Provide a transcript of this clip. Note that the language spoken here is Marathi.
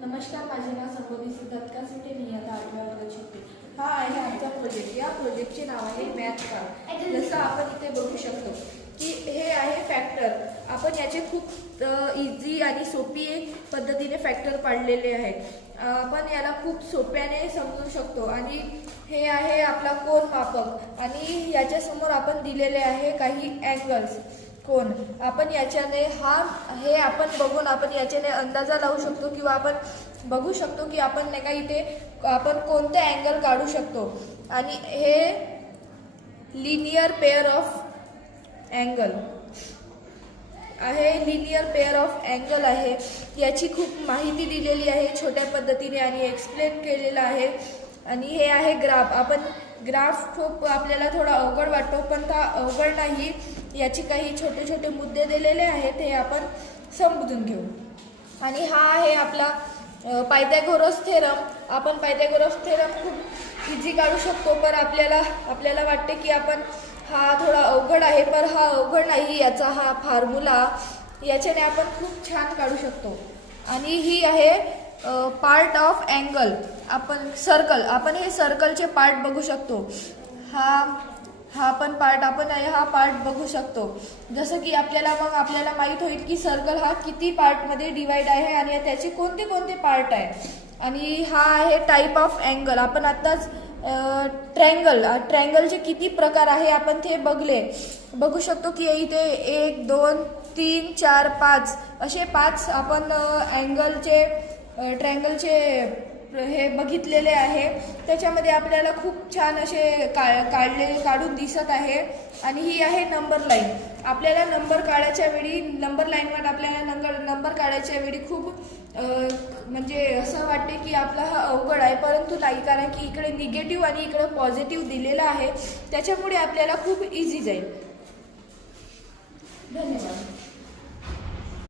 नमस्कार, माझे नाव संबोधी सिद्धार्थ कासुटे. मी आता 8व्या वर्गात शिकते. हा आहे आमचा प्रोजेक्ट. या प्रोजेक्टचे नाव आहे मॅथ कार्ड. जसं आपण इथे बघू शकतो की हे आहे फॅक्टर. आपण याचे खूप इझी आणि सोपी पद्धतीने फॅक्टर पाडलेले आहेत. आपण याला खूप सोप्याने समजू शकतो. आणि हे आहे आपला कोन मापक आणि याच्यासमोर आपण दिलेले आहे काही अँगल्स कोण. आपण याच्याने हे आपण बघून आपण याच्याने अंदाजा लावू शकतो किंवा आपण बघू शकतो की आपण नाही का इथे आपण कोणते अँगल काढू शकतो. आणि हे लिनियर पेअर ऑफ अँगल आहे. लिनियर पेअर ऑफ अँगल आहे. याची खूप माहिती दिलेली आहे छोट्या पद्धतीने आणि एक्सप्लेन केलेलं आहे. आणि हे आहे ग्राफ. आपण ग्राफ खूप आपल्याला थोडा अवघड वाटतो, पण हा अवघड नाही. याची काही छोटे छोटे मुद्दे दिलेले आहेत, हे आपण समजून घेऊ. आणि हा आहे आपला पायथागोरस थेरम. आपण पायथागोरस थेरम खूप इझी काढू शकतो, पण आपल्याला वाटते की आपण हा थोडा अवघड आहे, पण हा अवघड नाही. याचा हा फॉर्म्युला याच्याने आपण खूप छान काढू शकतो. आणि ही आहे पार्ट ऑफ अँगल. आपण सर्कल, आपण हे सर्कलचे पार्ट बघू शकतो. हा पण पार्ट आपण हा पार्ट बघू शकतो. जसं की आपल्याला माहीत होईल की सर्कल हा किती पार्टमध्ये डिवाइड आहे आणि त्याचे कोणते कोणते पार्ट आहे. आणि हा आहे टाईप ऑफ अँगल. आपण आत्ताच ट्रँगलचे किती प्रकार आहे आपण ते बघू शकतो की इथे 1 2 3 4 5 असे 5 आपण ट्रँगलचे हे बघितलेले आहे. त्याच्यामध्ये आपल्याला खूप छान असे काढून दिसत आहे. आणि ही आहे नंबर लाईन. आपल्याला नंबर लाईनवर आपल्याला नंबर काढायच्या वेळी खूप म्हणजे असं वाटते की आपला हा अवघड आहे, परंतु नाही, कारण की इकडे निगेटिव्ह आणि इकडे पॉझिटिव्ह दिलेला आहे. त्याच्यामुळे आपल्याला खूप इझी जाईल. धन्यवाद.